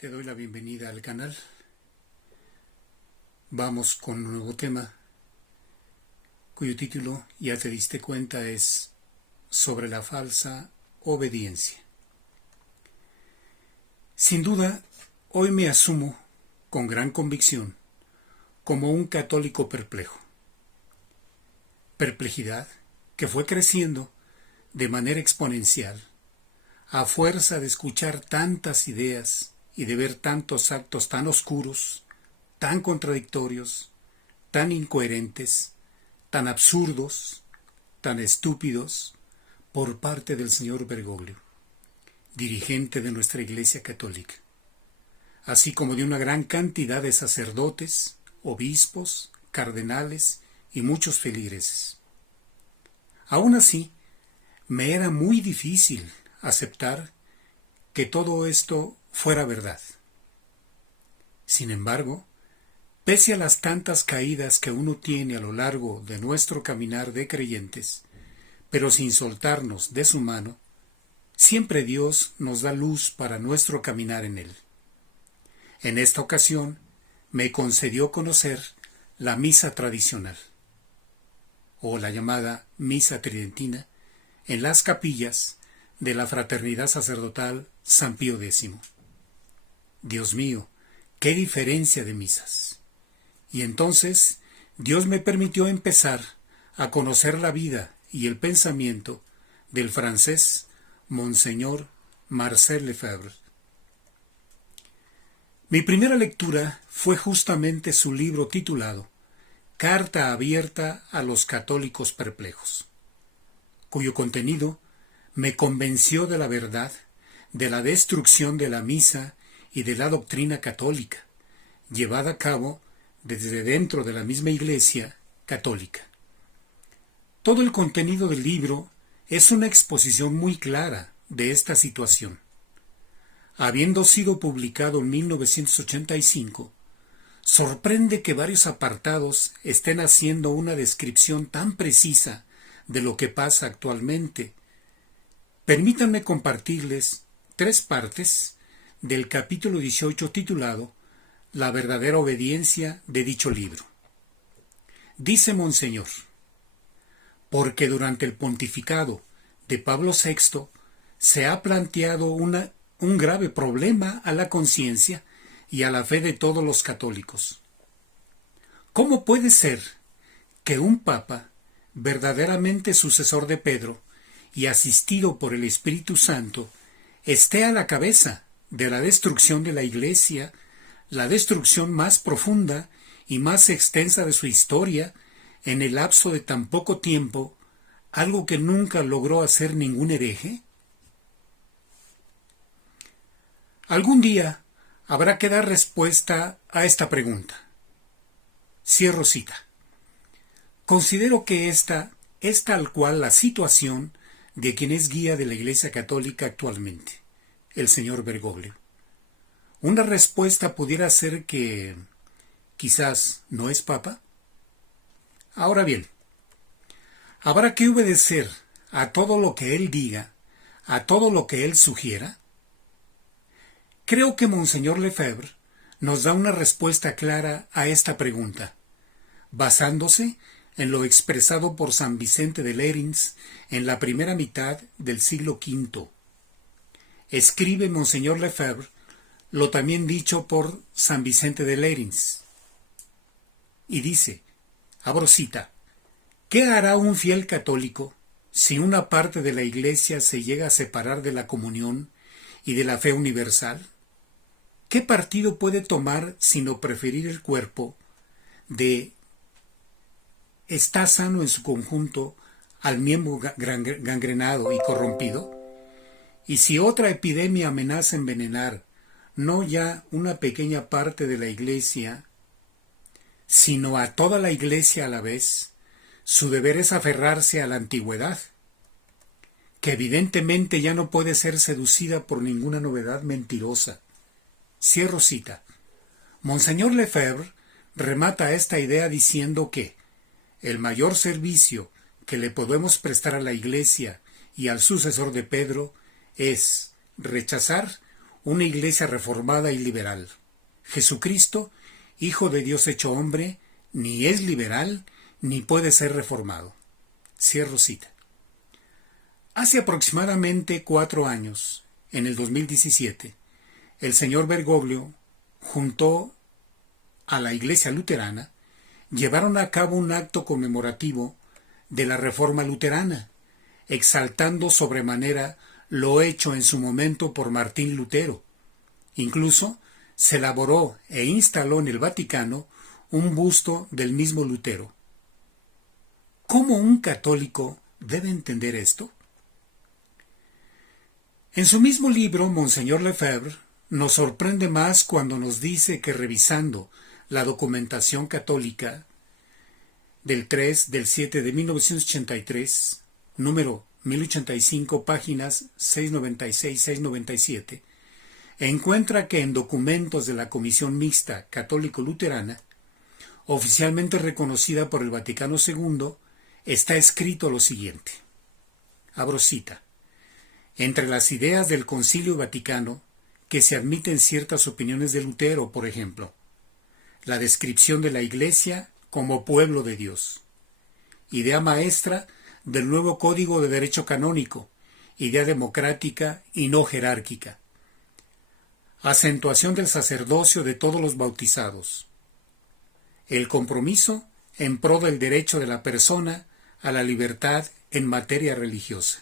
Te doy la bienvenida al canal. Vamos con un nuevo tema, cuyo título, ya te diste cuenta, es sobre la falsa obediencia. Sin duda, hoy me asumo con gran convicción como un católico perplejo. Perplejidad que fue creciendo de manera exponencial a fuerza de escuchar tantas ideas y de ver tantos actos tan oscuros, tan contradictorios, tan incoherentes, tan absurdos, tan estúpidos por parte del señor Bergoglio, dirigente de nuestra Iglesia Católica, así como de una gran cantidad de sacerdotes, obispos, cardenales y muchos feligreses. Aún así, me era muy difícil aceptar que todo esto fuera verdad. Sin embargo, pese a las tantas caídas que uno tiene a lo largo de nuestro caminar de creyentes, pero sin soltarnos de su mano, siempre Dios nos da luz para nuestro caminar en Él. En esta ocasión, me concedió conocer la misa tradicional, o la llamada misa tridentina, en las capillas de la Fraternidad Sacerdotal San Pío X. Dios mío, qué diferencia de misas. Y entonces Dios me permitió empezar a conocer la vida y el pensamiento del francés Monseñor Marcel Lefebvre. Mi primera lectura fue justamente su libro titulado Carta abierta a los católicos perplejos, cuyo contenido me convenció de la verdad, de la destrucción de la misa y de la doctrina católica, llevada a cabo desde dentro de la misma Iglesia católica. Todo el contenido del libro es una exposición muy clara de esta situación. Habiendo sido publicado en 1985, sorprende que varios apartados estén haciendo una descripción tan precisa de lo que pasa actualmente. Permítanme compartirles 3 partes del capítulo 18 titulado La verdadera obediencia de dicho libro. Dice Monseñor: porque durante el pontificado de Pablo VI se ha planteado un grave problema a la conciencia y a la fe de todos los católicos. ¿Cómo puede ser que un papa, verdaderamente sucesor de Pedro y asistido por el Espíritu Santo, esté a la cabeza de la destrucción de la Iglesia, la destrucción más profunda y más extensa de su historia, en el lapso de tan poco tiempo, algo que nunca logró hacer ningún hereje? Algún día habrá que dar respuesta a esta pregunta. Cierro cita. Considero que esta es tal cual la situación de quien es guía de la Iglesia Católica actualmente, el señor Bergoglio. Una respuesta pudiera ser que quizás no es papa. Ahora bien, ¿habrá que obedecer a todo lo que él diga, a todo lo que él sugiera? Creo que Monseñor Lefebvre nos da una respuesta clara a esta pregunta, basándose en lo expresado por San Vicente de Lérins en la primera mitad del siglo V. Escribe Monseñor Lefebvre lo también dicho por San Vicente de Lérins, y dice, abro cita: ¿qué hará un fiel católico si una parte de la Iglesia se llega a separar de la comunión y de la fe universal? ¿Qué partido puede tomar sino preferir el cuerpo de está sano en su conjunto al miembro gangrenado y corrompido? Y si otra epidemia amenaza envenenar no ya una pequeña parte de la Iglesia, sino a toda la Iglesia a la vez, su deber es aferrarse a la antigüedad, que evidentemente ya no puede ser seducida por ninguna novedad mentirosa. Cierro cita. Monseñor Lefebvre remata esta idea diciendo que el mayor servicio que le podemos prestar a la Iglesia y al sucesor de Pedro es rechazar una iglesia reformada y liberal. Jesucristo, Hijo de Dios hecho hombre, ni es liberal ni puede ser reformado. Cierro cita. Hace aproximadamente 4 años, en el 2017, el señor Bergoglio, junto a la Iglesia Luterana, llevaron a cabo un acto conmemorativo de la Reforma Luterana, exaltando sobremanera lo hecho en su momento por Martín Lutero. Incluso se elaboró e instaló en el Vaticano un busto del mismo Lutero. ¿Cómo un católico debe entender esto? En su mismo libro, Monseñor Lefebvre nos sorprende más cuando nos dice que revisando la documentación católica del 3/7 de 1983, número 1085, páginas 696-697, encuentra que en documentos de la Comisión Mixta Católico-Luterana, oficialmente reconocida por el Vaticano II, está escrito lo siguiente. Abro cita. Entre las ideas del Concilio Vaticano, que se admiten ciertas opiniones de Lutero, por ejemplo, la descripción de la Iglesia como pueblo de Dios, idea maestra del nuevo Código de Derecho Canónico, idea democrática y no jerárquica, acentuación del sacerdocio de todos los bautizados, el compromiso en pro del derecho de la persona a la libertad en materia religiosa.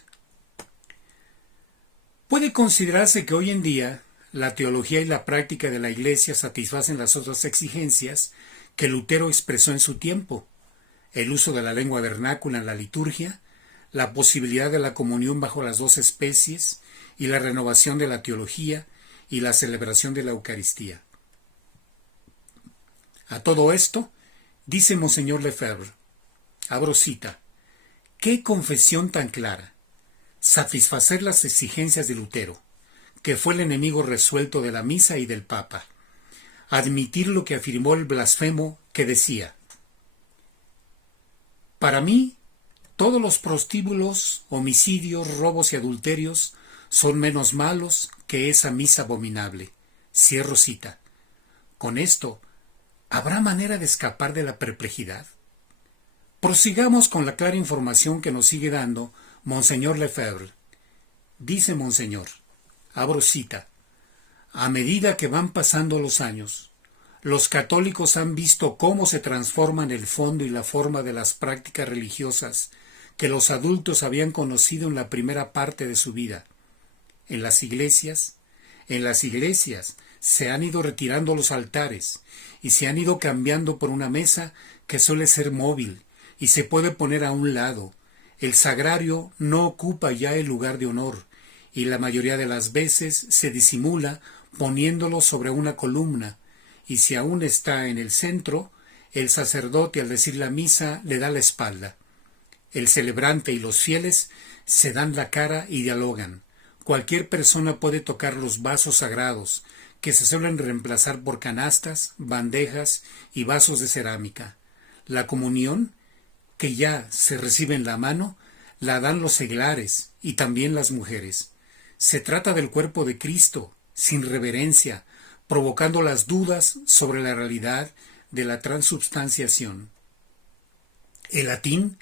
Puede considerarse que hoy en día la teología y la práctica de la Iglesia satisfacen las otras exigencias que Lutero expresó en su tiempo: el uso de la lengua vernácula en la liturgia, la posibilidad de la comunión bajo las 2 especies y la renovación de la teología y la celebración de la Eucaristía. A todo esto, dice Monseñor Lefebvre, abro cita, ¡qué confesión tan clara! Satisfacer las exigencias de Lutero, que fue el enemigo resuelto de la misa y del Papa. Admitir lo que afirmó el blasfemo que decía: para mí, todos los prostíbulos, homicidios, robos y adulterios son menos malos que esa misa abominable. Cierro cita. Con esto, ¿habrá manera de escapar de la perplejidad? Prosigamos con la clara información que nos sigue dando Monseñor Lefebvre. Dice Monseñor, abro cita, a medida que van pasando los años, los católicos han visto cómo se transforman el fondo y la forma de las prácticas religiosas que los adultos habían conocido en la primera parte de su vida. En las iglesias se han ido retirando los altares y se han ido cambiando por una mesa que suele ser móvil y se puede poner a un lado. El sagrario no ocupa ya el lugar de honor y la mayoría de las veces se disimula poniéndolo sobre una columna, y si aún está en el centro, el sacerdote al decir la misa le da la espalda. El celebrante y los fieles se dan la cara y dialogan. Cualquier persona puede tocar los vasos sagrados, que se suelen reemplazar por canastas, bandejas y vasos de cerámica. La comunión, que ya se recibe en la mano, la dan los seglares y también las mujeres. Se trata del cuerpo de Cristo, sin reverencia, provocando las dudas sobre la realidad de la transubstanciación. El latín,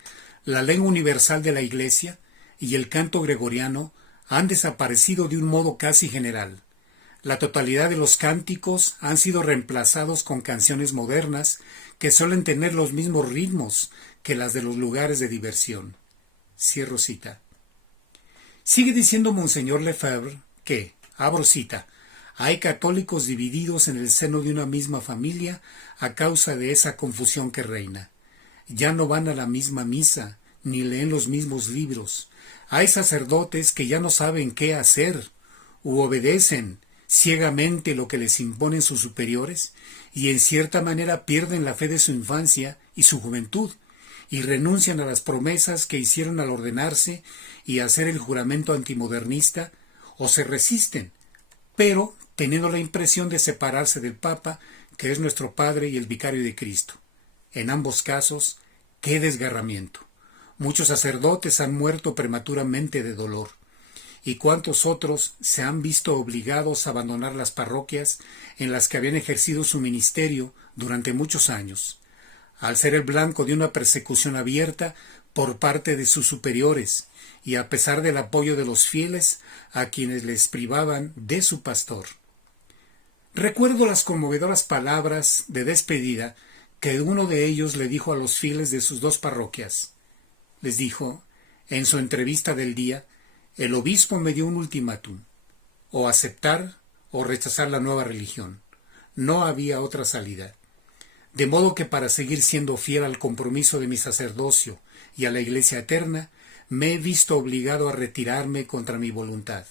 la lengua universal de la Iglesia, y el canto gregoriano han desaparecido de un modo casi general. La totalidad de los cánticos han sido reemplazados con canciones modernas que suelen tener los mismos ritmos que las de los lugares de diversión. Cierro cita. Sigue diciendo Monseñor Lefebvre que, abro cita, hay católicos divididos en el seno de una misma familia a causa de esa confusión que reina. Ya no van a la misma misa, ni leen los mismos libros. Hay sacerdotes que ya no saben qué hacer, u obedecen ciegamente lo que les imponen sus superiores, y en cierta manera pierden la fe de su infancia y su juventud, y renuncian a las promesas que hicieron al ordenarse y hacer el juramento antimodernista, o se resisten, pero teniendo la impresión de separarse del Papa, que es nuestro Padre y el Vicario de Cristo. En ambos casos, ¡qué desgarramiento! Muchos sacerdotes han muerto prematuramente de dolor. y cuántos otros se han visto obligados a abandonar las parroquias en las que habían ejercido su ministerio durante muchos años, al ser el blanco de una persecución abierta por parte de sus superiores y a pesar del apoyo de los fieles a quienes les privaban de su pastor. Recuerdo las conmovedoras palabras de despedida que uno de ellos le dijo a los fieles de sus dos parroquias. Les dijo, en su entrevista del día, el obispo me dio un ultimátum, o aceptar o rechazar la nueva religión. No había otra salida. De modo que para seguir siendo fiel al compromiso de mi sacerdocio y a la Iglesia eterna, me he visto obligado a retirarme contra mi voluntad.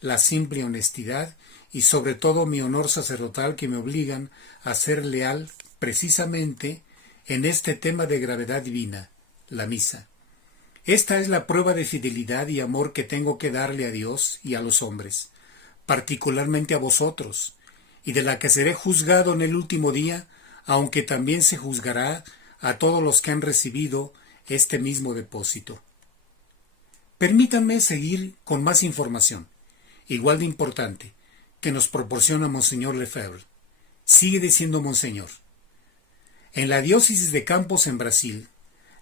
La simple honestidad y sobre todo mi honor sacerdotal que me obligan a ser leal precisamente en este tema de gravedad divina, la misa. Esta es la prueba de fidelidad y amor que tengo que darle a Dios y a los hombres, particularmente a vosotros, y de la que seré juzgado en el último día, aunque también se juzgará a todos los que han recibido este mismo depósito. Permítanme seguir con más información, igual de importante, que nos proporciona Monseñor Lefebvre. Sigue diciendo Monseñor. En la diócesis de Campos, en Brasil,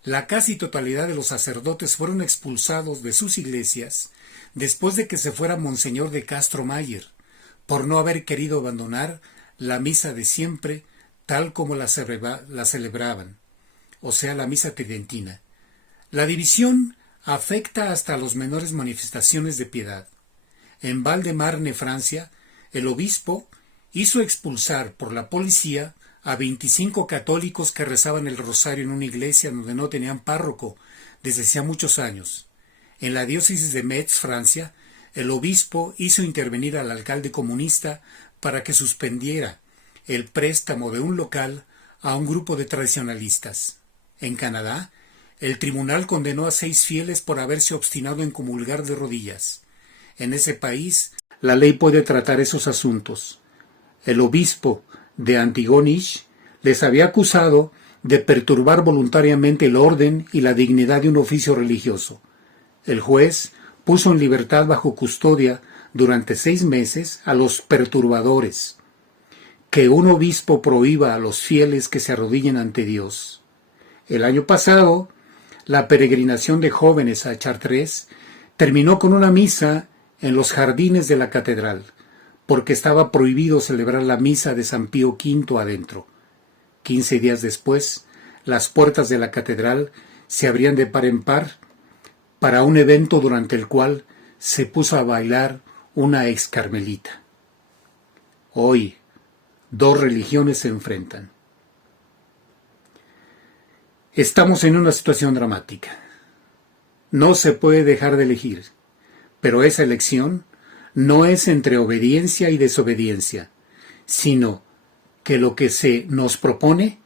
la casi totalidad de los sacerdotes fueron expulsados de sus iglesias después de que se fuera Monseñor de Castro Mayer, por no haber querido abandonar la misa de siempre tal como la celebraban, o sea, la misa tridentina. La división afecta hasta las menores manifestaciones de piedad. En Val-de-Marne, Francia, el obispo hizo expulsar por la policía a 25 católicos que rezaban el rosario en una iglesia donde no tenían párroco desde hacía muchos años. En la diócesis de Metz, Francia, el obispo hizo intervenir al alcalde comunista para que suspendiera el préstamo de un local a un grupo de tradicionalistas. En Canadá, el tribunal condenó a 6 fieles por haberse obstinado en comulgar de rodillas. En ese país, la ley puede tratar esos asuntos. El obispo de Antigonish les había acusado de perturbar voluntariamente el orden y la dignidad de un oficio religioso. El juez puso en libertad bajo custodia durante 6 meses a los perturbadores. Que un obispo prohíba a los fieles que se arrodillen ante Dios. El año pasado, la peregrinación de jóvenes a Chartres terminó con una misa en los jardines de la catedral, porque estaba prohibido celebrar la misa de San Pío V adentro. 15 días después, las puertas de la catedral se abrían de par en par para un evento durante el cual se puso a bailar una ex carmelita. Hoy, 2 religiones se enfrentan. Estamos en una situación dramática. No se puede dejar de elegir, pero esa elección no es entre obediencia y desobediencia, sino que lo que se nos propone,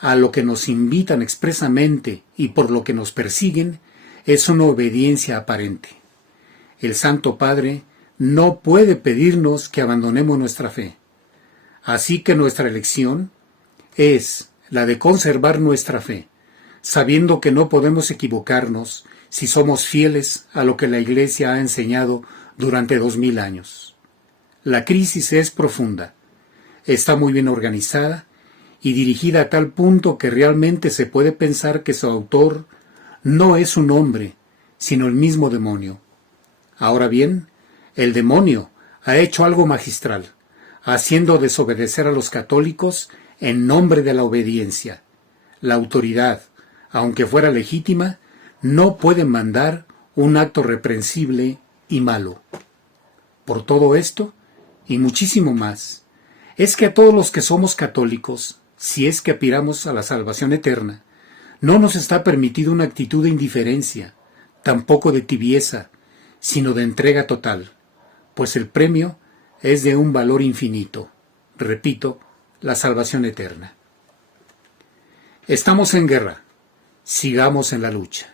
a lo que nos invitan expresamente y por lo que nos persiguen, es una obediencia aparente. El Santo Padre no puede pedirnos que abandonemos nuestra fe. Así que nuestra elección es la de conservar nuestra fe, sabiendo que no podemos equivocarnos si somos fieles a lo que la Iglesia ha enseñado durante 2000 años. La crisis es profunda, está muy bien organizada y dirigida a tal punto que realmente se puede pensar que su autor no es un hombre, sino el mismo demonio. Ahora bien, el demonio ha hecho algo magistral, haciendo desobedecer a los católicos en nombre de la obediencia. La autoridad, aunque fuera legítima, no puede mandar un acto reprensible y malo. Por todo esto, y muchísimo más, es que a todos los que somos católicos, si es que aspiramos a la salvación eterna, no nos está permitido una actitud de indiferencia, tampoco de tibieza, sino de entrega total, pues el premio es de un valor infinito. Repito, la salvación eterna. Estamos en guerra. Sigamos en la lucha.